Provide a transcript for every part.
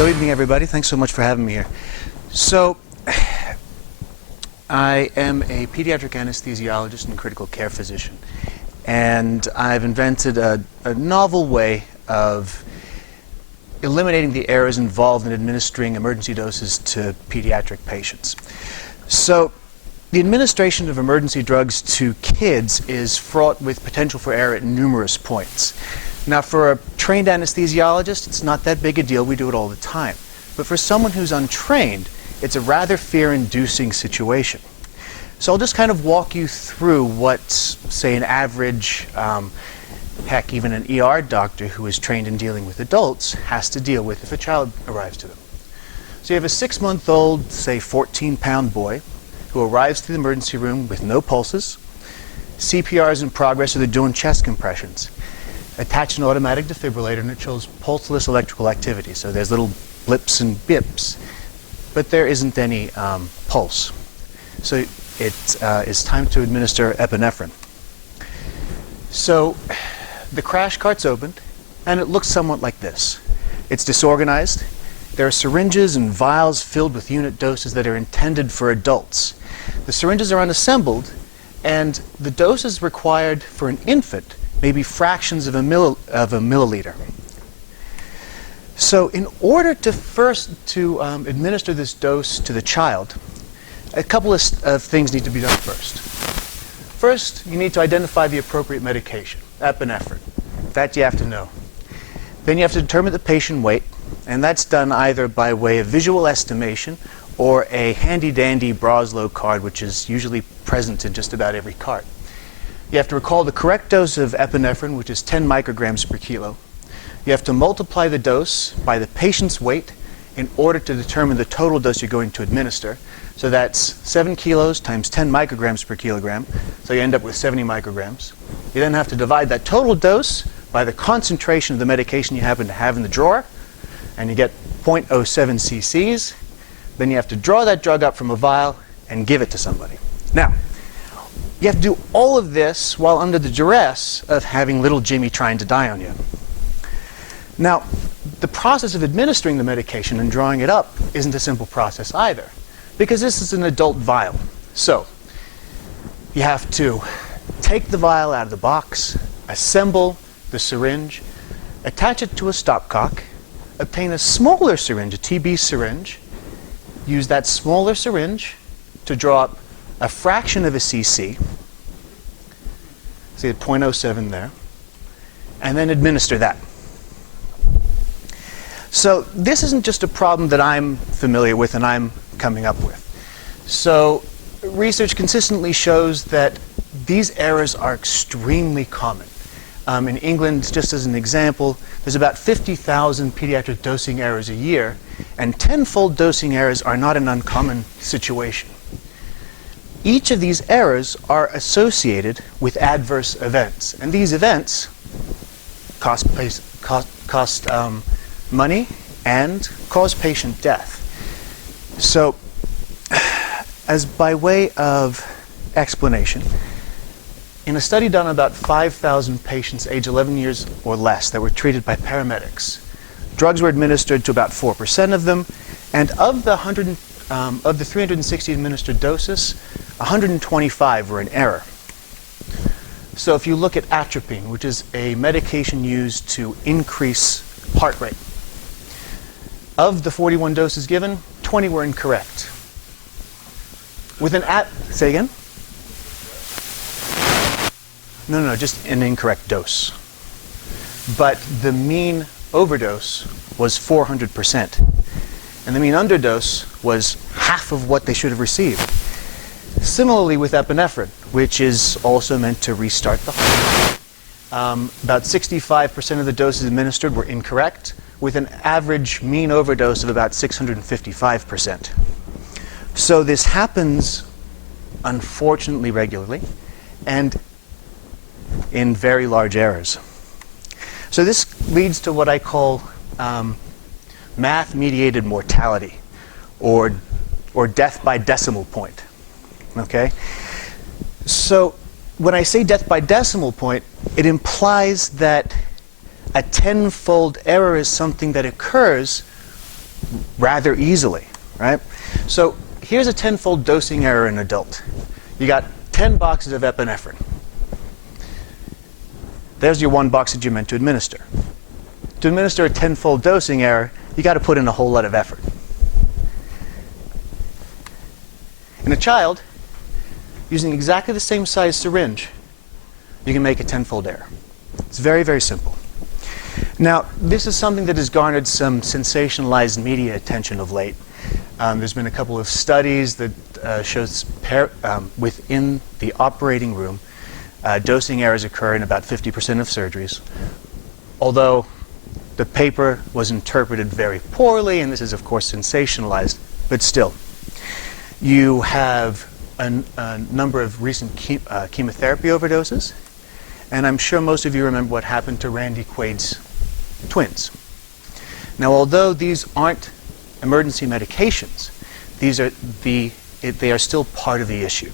So evening, everybody. Thanks so much for having me here. So I am a pediatric anesthesiologist and critical care physician, and I've invented a novel way of eliminating the errors involved in administering emergency doses to pediatric patients. So the administration of emergency drugs to kids is fraught with potential for error at numerous points. Now, for a trained anesthesiologist, it's not that big a deal. We do it all the time. But for someone who's untrained, it's a rather fear-inducing situation. So I'll just kind of walk you through what, say, an average, heck, even an ER doctor who is trained in dealing with adults has to deal with if a child arrives to them. So you have a 6-month-old, say, 14-pound boy who arrives to the emergency room with no pulses. CPR is in progress, so they're doing chest compressions. Attach an automatic defibrillator, and it shows pulseless electrical activity. So there's little blips and bips, but there isn't any pulse. So it is time to administer epinephrine. So the crash cart's opened, and it looks somewhat like this. It's disorganized. There are syringes and vials filled with unit doses that are intended for adults. The syringes are unassembled, and the doses required for an infant may be fractions of a milliliter. So in order to administer this dose to the child, a couple of things need to be done first. First, you need to identify the appropriate medication, epinephrine. That you have to know. Then you have to determine the patient weight, and that's done either by way of visual estimation or a handy-dandy Broslow card, which is usually present in just about every cart. You have to recall the correct dose of epinephrine, which is 10 micrograms per kilo. You have to multiply the dose by the patient's weight in order to determine the total dose you're going to administer. So that's 7 kilos times 10 micrograms per kilogram. So you end up with 70 micrograms. You then have to divide that total dose by the concentration of the medication you happen to have in the drawer, and you get 0.07 cc's. Then you have to draw that drug up from a vial and give it to somebody. Now, you have to do all of this while under the duress of having little Jimmy trying to die on you. Now, the process of administering the medication and drawing it up isn't a simple process either, because this is an adult vial. So you have to take the vial out of the box, assemble the syringe, attach it to a stopcock, obtain a smaller syringe, a TB syringe, use that smaller syringe to draw up a fraction of a cc, see at 0.07 there, and then administer that. So this isn't just a problem that I'm familiar with and I'm coming up with. So research consistently shows that these errors are extremely common. In England, just as an example, there's about 50,000 pediatric dosing errors a year, and 10-fold dosing errors are not an uncommon situation. Each of these errors are associated with adverse events, and these events cost money and cause patient death. So, as by way of explanation, in a study done on about 5,000 patients aged 11 years or less that were treated by paramedics, drugs were administered to about 4% of them, and of the 360 administered doses, 125 were in error. So if you look at atropine, which is a medication used to increase heart rate, of the 41 doses given, 20 were incorrect. With an say again? No, just an incorrect dose. But the mean overdose was 400%. And the mean underdose was half of what they should have received. Similarly with epinephrine, which is also meant to restart the heart. About 65% of the doses administered were incorrect, with an average mean overdose of about 655%. So this happens, unfortunately, regularly, and in very large errors. So this leads to what I call math-mediated mortality, or death by decimal point. Okay? So when I say death by decimal point, it implies that a 10-fold error is something that occurs rather easily, right? So here's a tenfold dosing error in an adult. You got 10 boxes of epinephrine. There's your 1 box that you're meant to administer. To administer a tenfold dosing error, you got to put in a whole lot of effort. In a child, using exactly the same size syringe, you can make a tenfold error. It's very, very simple. Now, this is something that has garnered some sensationalized media attention of late. There's been a couple of studies that shows within the operating room, dosing errors occur in about 50% of surgeries. Although the paper was interpreted very poorly, and this is, of course, sensationalized, but still. You have a number of recent chemotherapy overdoses, and I'm sure most of you remember what happened to Randy Quaid's twins. Now, although these aren't emergency medications, they are still part of the issue.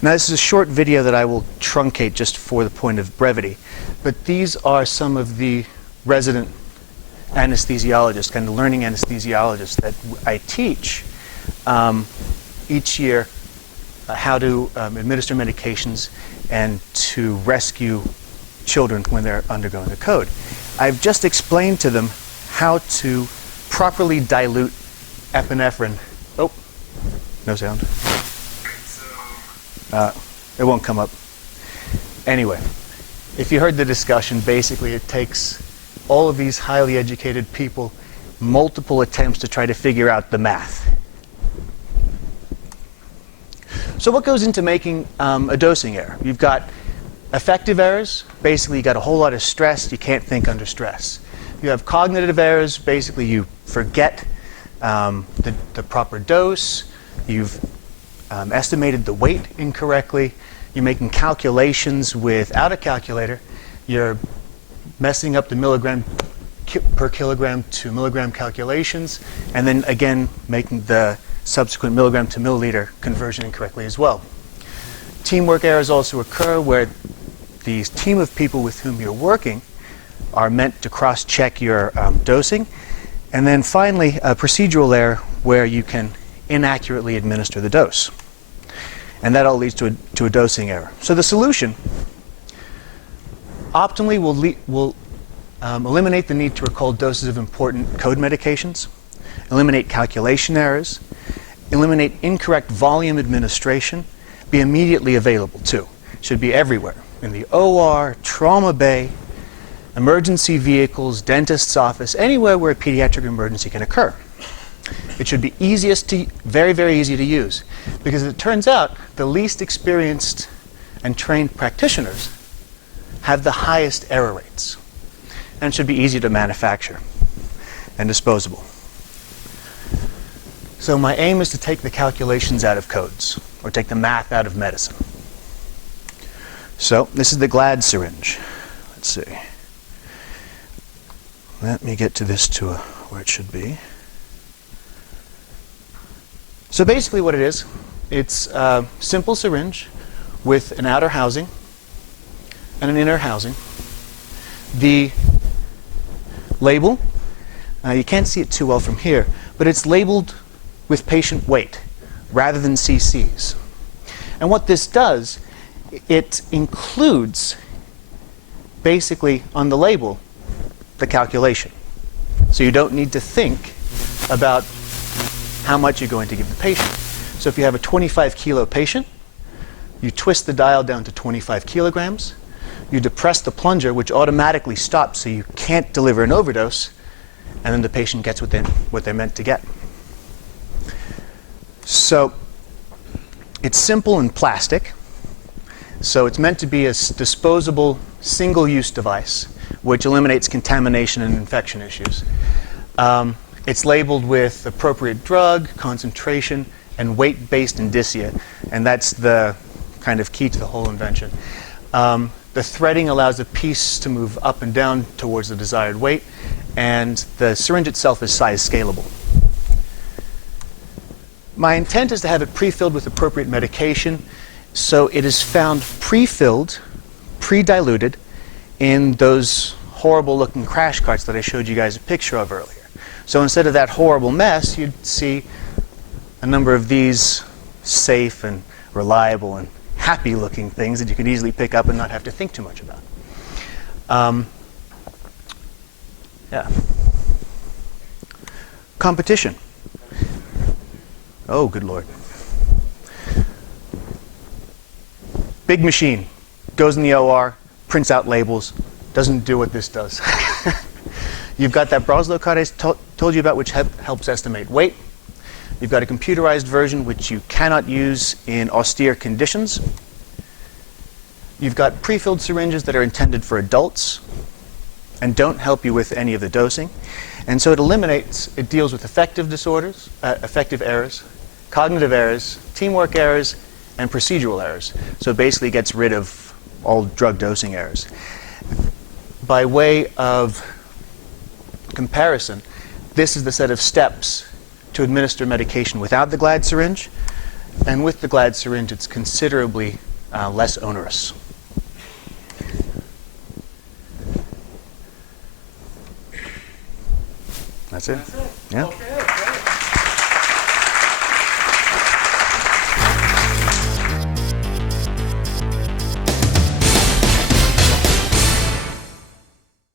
Now, this is a short video that I will truncate just for the point of brevity, but these are some of the resident anesthesiologists, kind of learning anesthesiologists that I teach each year how to administer medications and to rescue children when they're undergoing a code. I've just explained to them how to properly dilute epinephrine. Oh, no sound. It won't come up. Anyway, if you heard the discussion, basically it takes all of these highly educated people multiple attempts to try to figure out the math. So what goes into making a dosing error? You've got effective errors. Basically, you got a whole lot of stress. You can't think under stress. You have cognitive errors. Basically, you forget the proper dose. You've estimated the weight incorrectly. You're making calculations without a calculator. You're messing up the milligram per kilogram to milligram calculations, and then again making the subsequent milligram to milliliter conversion incorrectly as well. Teamwork errors also occur where the team of people with whom you're working are meant to cross-check your dosing. And then finally, a procedural error where you can inaccurately administer the dose. And that all leads to a dosing error. So the solution optimally will eliminate the need to recall doses of important code medications, eliminate calculation errors, eliminate incorrect volume administration, be immediately available too. Should be everywhere, in the OR, trauma bay, emergency vehicles, dentist's office, anywhere where a pediatric emergency can occur. It should be very, very easy to use, because it turns out the least experienced and trained practitioners have the highest error rates. And it should be easy to manufacture and disposable. So my aim is to take the calculations out of codes, or take the math out of medicine. So this is the Glad syringe. Let's see. Let me get to this to where it should be. So basically what it is, it's a simple syringe with an outer housing and an inner housing. The label, you can't see it too well from here, but it's labeled with patient weight rather than cc's. And what this does, it includes basically on the label the calculation. So you don't need to think about how much you're going to give the patient. So if you have a 25 kilo patient, you twist the dial down to 25 kilograms, you depress the plunger, which automatically stops so you can't deliver an overdose, and then the patient gets what they're meant to get. So it's simple and plastic. So it's meant to be a disposable, single-use device, which eliminates contamination and infection issues. It's labeled with appropriate drug, concentration, and weight-based indicia, and that's the kind of key to the whole invention. The threading allows the piece to move up and down towards the desired weight, and the syringe itself is size scalable. My intent is to have it pre-filled with appropriate medication, so it is found pre-filled, pre-diluted in those horrible-looking crash carts that I showed you guys a picture of earlier. So instead of that horrible mess, you'd see a number of these safe and reliable and happy-looking things that you can easily pick up and not have to think too much about. Yeah. Competition. Oh, good Lord. Big machine. Goes in the OR, prints out labels, doesn't do what this does. You've got that Breslow card I told you about, which helps estimate weight. You've got a computerized version, which you cannot use in austere conditions. You've got pre-filled syringes that are intended for adults and don't help you with any of the dosing. And so it deals with affective disorders, affective errors, cognitive errors, teamwork errors, and procedural errors. So it basically gets rid of all drug dosing errors. By way of comparison, this is the set of steps to administer medication without the Glad syringe. And with the Glad syringe, it's considerably less onerous. That's it? That's it. Yeah. Okay.